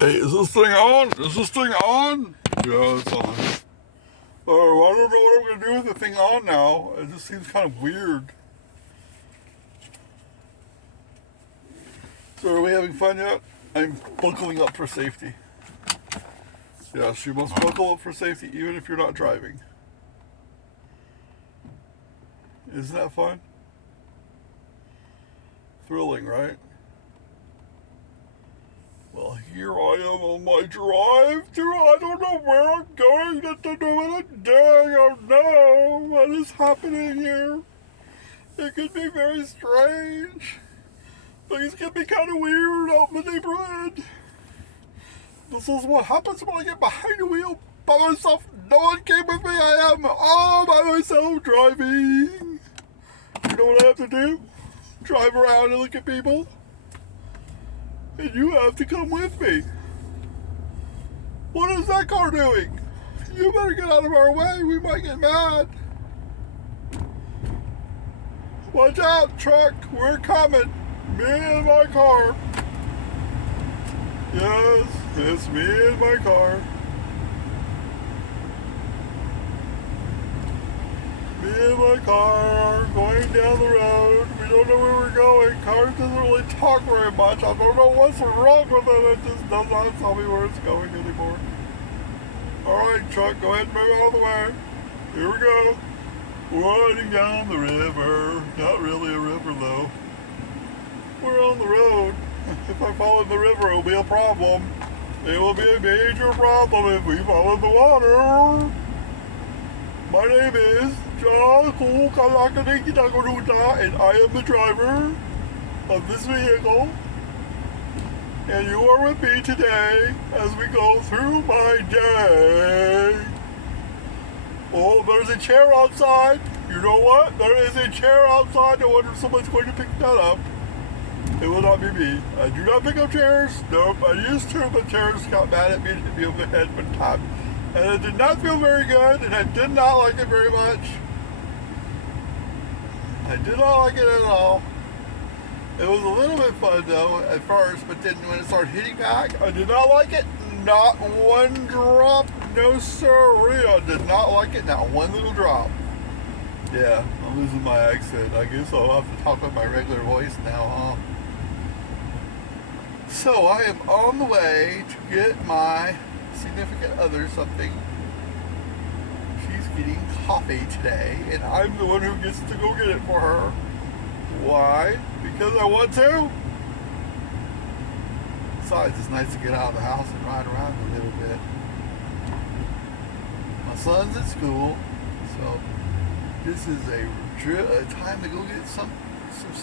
Hey, is this thing on? Is this thing on? Yeah, it's on. Oh, I don't know what I'm going to do with the thing on now. It just seems kind of weird. So are we having fun yet? I'm buckling up for safety. Yes, you must buckle up for safety even if you're not driving. Isn't that fun? Thrilling, right? Well, here I am on my drive to, I don't know where I'm going, I don't know what I'm doing, oh no, what is happening here? It could be very strange. Things can be kind of weird out in the neighborhood. This is what happens when I get behind the wheel by myself. No one came with me, I am all by myself driving. You know what I have to do? Drive around and look at people. And you have to come with me. What is that car doing? You better get out of our way. We might get mad. Watch out, truck. We're coming. Me and my car. Yes, it's me and my car. Me and my car are going down the road. We don't know where we're going. Cars doesn't really talk very much. I don't know what's wrong with it. It just does not tell me where it's going anymore. Alright, truck, go ahead and move out of the way. Here we go. Riding down the river. Not really a river, though. We're on the road. If I fall in the river, it'll be a problem. It will be a major problem if we fall in the water. My name is John Kukalakadikitakuruta, and I am the driver of this vehicle. And you are with me today as we go through my day. Oh, there's a chair outside. You know what? There is a chair outside. I wonder if someone's going to pick that up. It will not be me. I do not pick up chairs. Nope, I used to, but chairs got mad at me and hit me over the head one time. And it did not feel very good, and I did not like it very much. I did not like it at all. It was a little bit fun, though, at first, but then when it started hitting back, I did not like it. Not one drop. No, sir. I did not like it. Not one little drop. Yeah, I'm losing my accent. I guess I'll have to talk with my regular voice now, huh? So I am on the way to get my significant other something. She's getting coffee today, and I'm the one who gets to go get it for her. Why? Because I want to. Besides, it's nice to get out of the house and ride around a little bit. My son's at school, so this is a time to go get some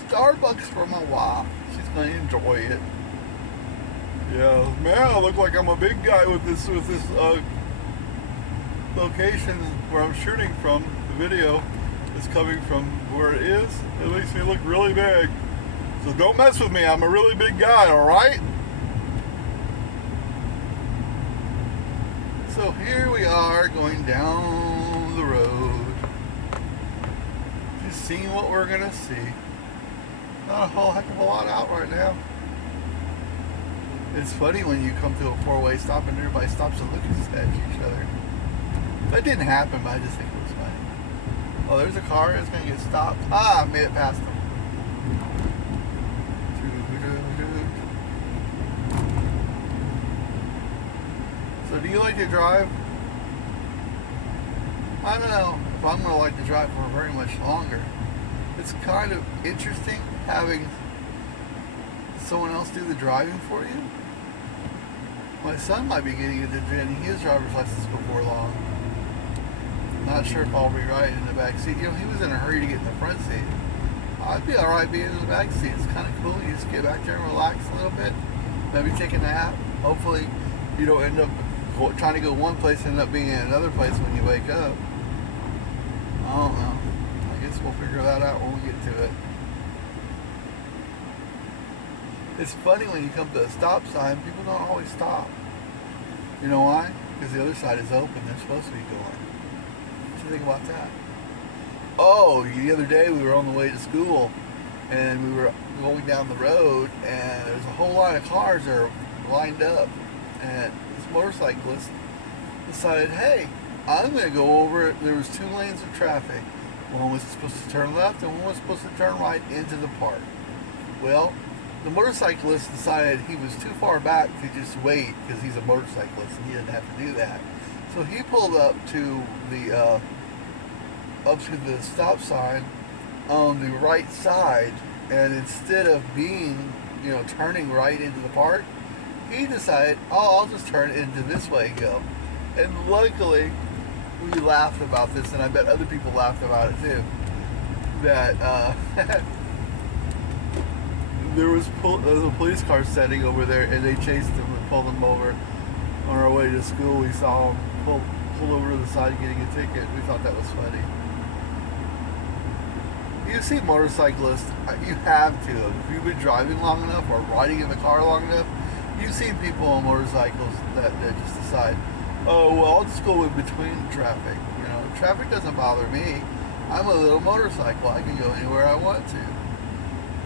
Starbucks for my wife. She's going to enjoy it. Yeah, man, I look like I'm a big guy with this location where I'm shooting from. The video is coming from where it is. It makes me look really big. So don't mess with me. I'm a really big guy, all right? So here we are going down the road. Just seeing what we're going to see. Not a whole heck of a lot out right now. It's funny when you come to a four-way stop and everybody stops and looks at each other. That didn't happen, but I just think it was funny. Oh, there's a car that's going to get stopped. Ah, I made it past them. So do you like to drive? I don't know if I'm going to like to drive for very much longer. It's kind of interesting having someone else do the driving for you. My son might be getting into getting his driver's license before long. Not sure if I'll be right in the back seat. You know, he was in a hurry to get in the front seat. I'd be alright being in the back seat. It's kind of cool. You just get back there and relax a little bit. Maybe take a nap. Hopefully you don't end up trying to go one place and end up being in another place when you wake up. I don't know. I guess we'll figure that out when we get to it. It's funny when you come to a stop sign, people don't always stop. You know why? Because the other side is open. They're supposed to be going. What do you think about that? Oh, the other day we were on the way to school, and we were going down the road, and there's a whole line of cars that are lined up. And this motorcyclist decided, hey, I'm going to go over it. There was 2 lanes of traffic. One was supposed to turn left and one was supposed to turn right into the park. Well, the motorcyclist decided he was too far back to just wait because he's a motorcyclist and he didn't have to do that. So he pulled up to the stop sign on the right side, and instead of turning right into the park, he decided, oh, I'll just turn into this way and go. And luckily, we laughed about this, and I bet other people laughed about it too, that there was a police car sitting over there, and they chased him and pulled him over. On our way to school, we saw him pull over to the side getting a ticket. We thought that was funny. You see motorcyclists, you have to. If you've been driving long enough or riding in the car long enough, you've seen people on motorcycles that just decide, oh, well, I'll just go in between traffic. Traffic doesn't bother me. I'm a little motorcycle. I can go anywhere I want to.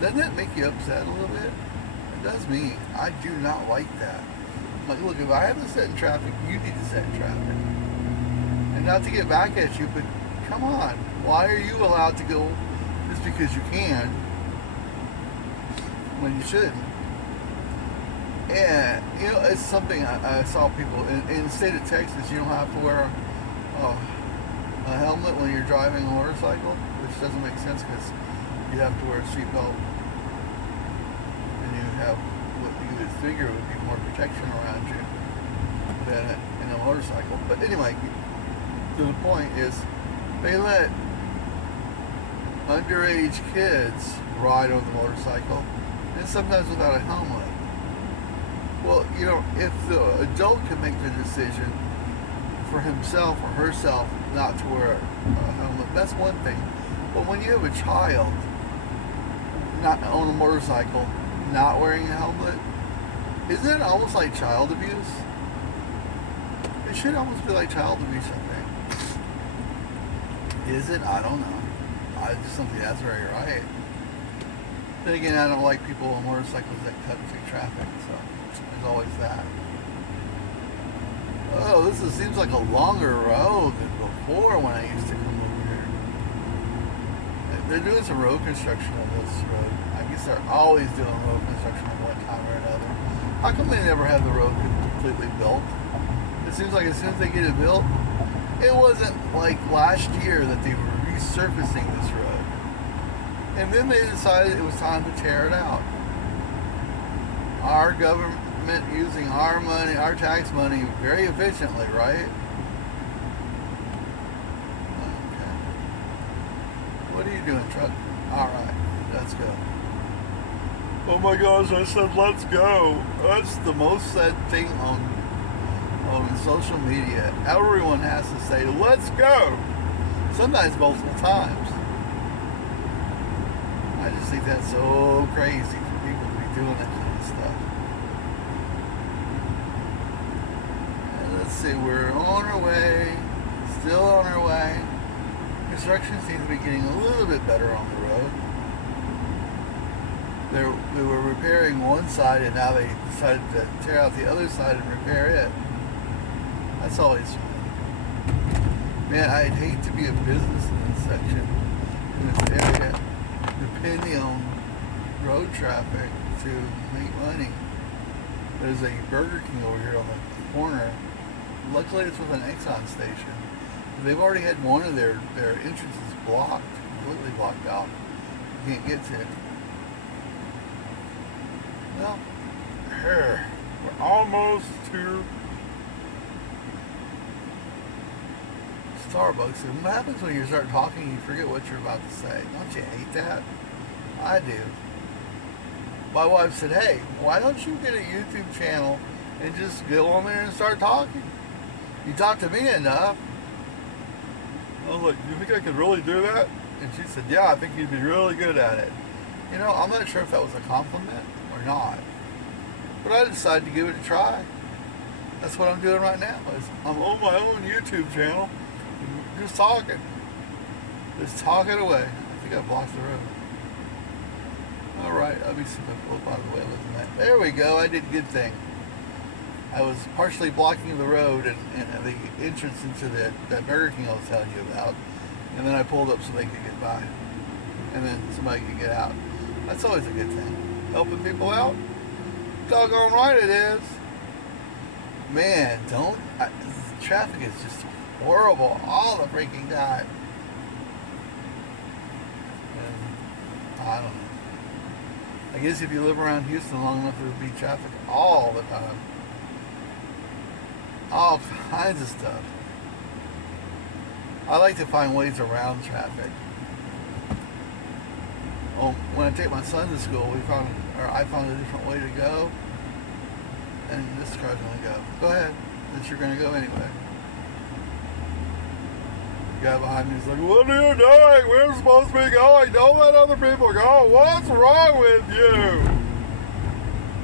Doesn't that make you upset a little bit? It does me. I do not like that. I'm like, look, if I have to sit in traffic, you need to sit in traffic. And not to get back at you, but come on. Why are you allowed to go just because you can when you shouldn't? And, it's something I saw people, in the state of Texas, you don't have to wear a helmet when you're driving a motorcycle, which doesn't make sense because you have to wear a seatbelt, and you have what you would figure would be more protection around you than in a motorcycle. But anyway, the point is, they let underage kids ride on the motorcycle, and sometimes without a helmet. Well, if the adult can make the decision for himself or herself not to wear a helmet, that's one thing. But when you have a child not on a motorcycle, not wearing a helmet, isn't it almost like child abuse? It should almost be like child abuse, I think. Is it? I don't know. I just don't think that's very right. Then again, I don't like people on motorcycles that cut through traffic, so there's always that. Oh, seems like a longer road than before when I used to come over here. They're doing some road construction on this road. I guess they're always doing road construction at one time or another. How come they never have the road completely built? It seems like as soon as they get it built, it wasn't like last year that they were resurfacing this road. And then they decided it was time to tear it out. Our government using our money, our tax money, very efficiently, right? Okay. What are you doing, truck? Alright, let's go. Oh my gosh, I said let's go. That's the most said thing on social media. Everyone has to say, let's go. Sometimes multiple times. I just think that's so crazy for people to be doing that kind of stuff. Let's see, we're on our way, still on our way. Construction seems to be getting a little bit better on the road. They were repairing one side, and now they decided to tear out the other side and repair it. That's always fun. Man, I'd hate to be a business in this section, in this area, depending on road traffic to make money. There's a Burger King over here on the corner. Luckily, it's with an Exxon station. They've already had one of their entrances blocked, completely blocked out. You can't get to it. Well, we're almost to Starbucks. And what happens when you start talking, you forget what you're about to say? Don't you hate that? I do. My wife said, hey, why don't you get a YouTube channel and just go on there and start talking? You talk to me enough. I was like, you think I could really do that? And she said, yeah, I think you'd be really good at it. I'm not sure if that was a compliment or not. But I decided to give it a try. That's what I'm doing right now. I'm on my own YouTube channel, just talking. Just talking away. I think I blocked the road. Alright, let me see if I pull by the way. There we go, I did a good thing. I was partially blocking the road and the entrance into that Burger King I was telling you about. And then I pulled up so they could get by. And then somebody could get out. That's always a good thing. Helping people out. Doggone right it is. Man, traffic is just horrible all the freaking time. And I don't know. I guess if you live around Houston long enough, there would be traffic all the time. All kinds of stuff. I like to find ways around traffic. Oh, when I take my son to school, I found a different way to go. And this car's gonna go. Go ahead. Since you're gonna go anyway. The guy behind me is like, "What are you doing? We're supposed to be going. Don't let other people go. What's wrong with you?"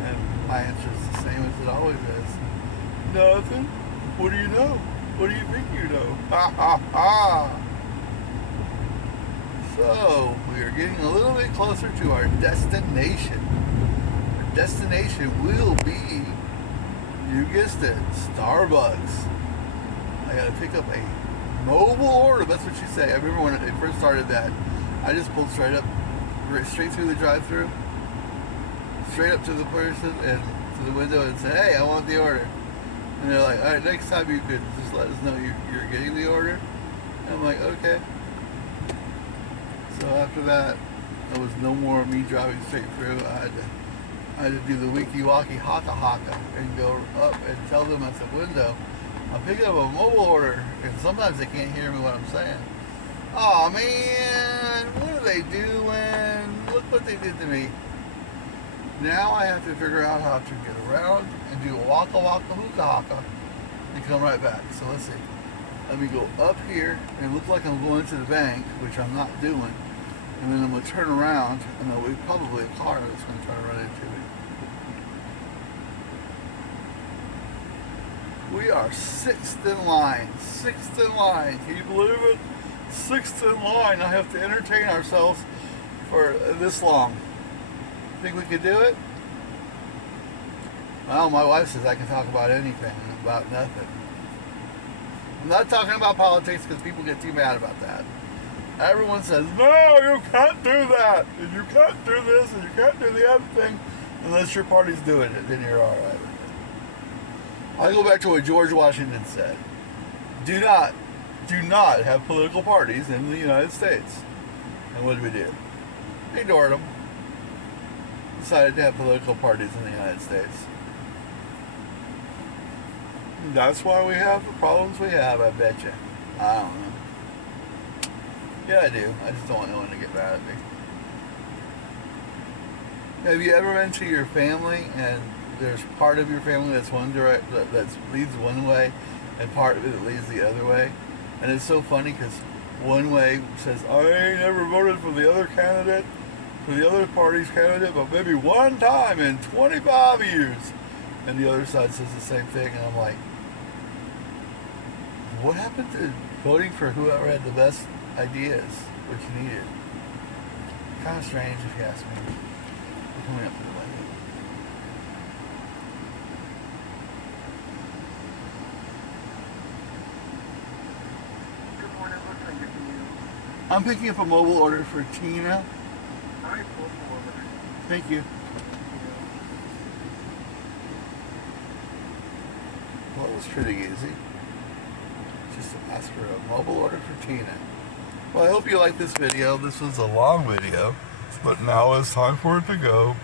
And my answer is the same as it always is. Nothing. What do you know? What do you think you know? Ha ha ha. So, we are getting a little bit closer to our destination. Our destination will be, you guessed it, Starbucks. I gotta pick up a mobile order. That's what she said. I remember when it first started that, I just pulled straight through the drive-thru, straight up to the person and to the window and said, "Hey, I want the order." And they're like, "All right, next time you could just let us know you're getting the order." And I'm like, "Okay." So after that, there was no more of me driving straight through. I had to do the wiki-waki haka and go up and tell them at the window, "I'm picking up a mobile order," and sometimes they can't hear me what I'm saying. Oh man, what are they doing? Look what they did to me. Now I have to figure out how to get around and do a waka hookah haka and come right back. So let's see. Let me go up here and it looks like I'm going to the bank, which I'm not doing. And then I'm going to turn around and there'll be probably a car that's going to try to run into me. We are sixth in line. Sixth in line. Can you believe it? Sixth in line. I have to entertain ourselves for this long. Think we could do it? Well, my wife says I can talk about anything, about nothing. I'm not talking about politics because people get too mad about that. Everyone says, "No, you can't do that, and you can't do this, and you can't do the other thing, unless your party's doing it, then you're all right with it." I go back to what George Washington said. Do not have political parties in the United States. And what did we do? We ignored them. Decided to have political parties in the United States. That's why we have the problems we have, I bet you. I don't know. Yeah, I do. I just don't want no one to get mad at me. Have you ever been to your family and there's part of your family that leads one way and part of it that leads the other way? And it's so funny because one way says, "I ain't never voted for the other candidate, for the other party's candidate, but maybe one time in 25 years. And the other side says the same thing, and I'm like, what happened to voting for whoever had the best ideas, which you needed? Kind of strange if you ask me. We're coming up to the window. Good morning, what can I get for you? I'm picking up a mobile order for Tina. Alright, pull forward. Thank you. Well, it was pretty easy. Just to ask for a mobile order for Tina. Well, I hope you liked this video. This was a long video, but now it's time for it to go.